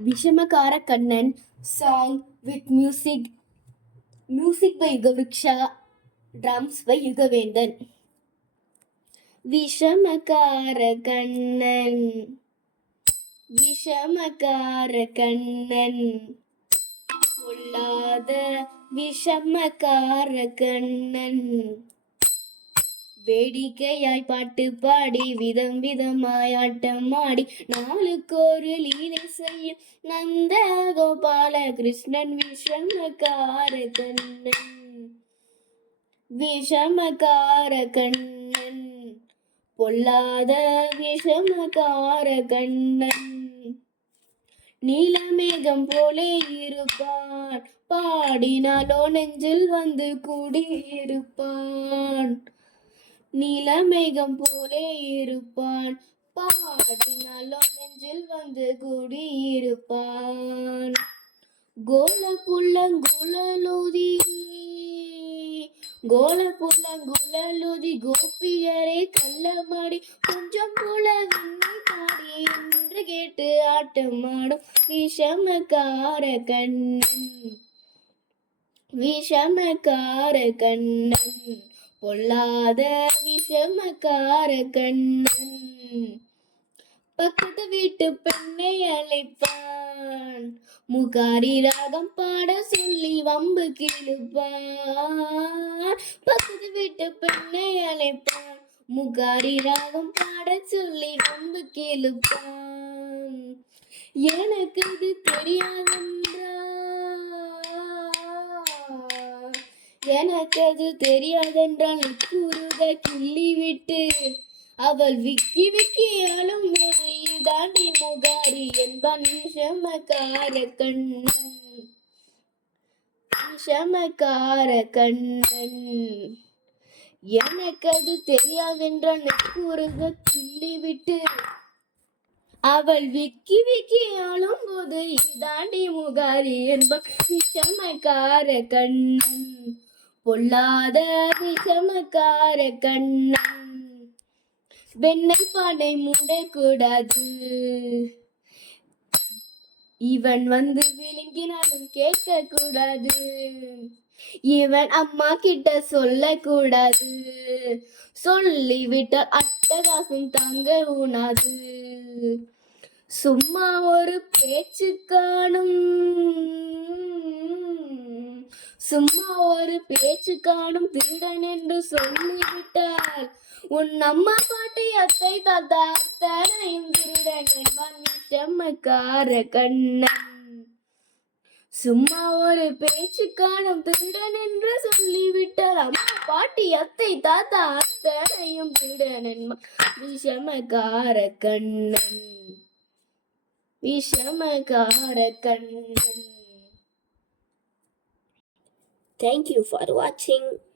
Vishamakkara Kannan song with music by Yugavriksha, drums by Yugavendan. Vishamakkara Kannan Vishamakkara Kannan பொல்லாத விஷமக்கார கண்ணன் வேடிக்கையாய் பாட்டு பாடி விதம் விதமாய் ஆட்டம் ஆடி நாளுக்கொரு லீலை செய்யும் நந்த கோபால கிருஷ்ணன் விஷமக்கார கண்ணன் விஷமக்கார கண்ணன் பொல்லாத விஷமக்கார கண்ணன் நீலமேகம் போலே இருப்பான் பாடினாலோ நெஞ்சில் வந்து கூடியிருப்பான் நீலமேகம் போலே இருப்பான் பாடினாலோ நெஞ்சில் வந்து கூடியிருப்பான் கோல புள்ளங்குழலுதி கோபியரே கள்ளமாடி கொஞ்சம் போல விண்ணை பாடி என்று கேட்டு ஆட்டமாடும் விஷமக்கார கண்ணன் பொல்லாத விஷமக்கார கண்ணன் பக்கத்து வீட்டு பெண்ணை அழைப்பான் முகாரி ராகம் பாட சொல்லி வம்பு கிழுப்பான் பக்கத்து வீட்டு பெண்ணை அழைப்பான் முகாரி ராகம் பாட சொல்லி வம்பு கிழுப்பான் எனக்கு இது தெரியாதென்றால் குருத கிள்ளி விட்டு அவள் விக்கி விக்கியாலும் தாண்டி முகாரி என்பன் விஷமக்கார கண்ணன் எனக்கு அது தெரியாதென்றால் குருத கிள்ளி விட்டு அவள் விக்கி விக்கியாலும் போது தாண்டி முகாரி என்பன் விஷமக்கார கண்ணன் பொல்லாத விஷமக்கார கண்ணன் வெண்ணெய் பானை மூடக்கூடாது இவன் வந்து விழுங்கினாலும் கேட்க கூடாது இவன் அம்மா கிட்ட சொல்லக்கூடாது சொல்லிவிட்டால் அட்டகாசம் தாங்க உணாது சும்மா ஒரு பேச்சு காணும் திருடன் என்று சொல்லிவிட்டால் உன் அம்மா பாட்டி அத்தை தாத்தா அத்தனையும் திருடன் என்பான் விஷமக்கார கண்ணன் சும்மா ஒரு பேச்சு காணும் திருடன் என்று சொல்லிவிட்டால் அம்மா பாட்டி அத்தை தாத்தா அத்தனையும் திருடன் என்பான் Vishamakkara Kannan. Thank you for watching.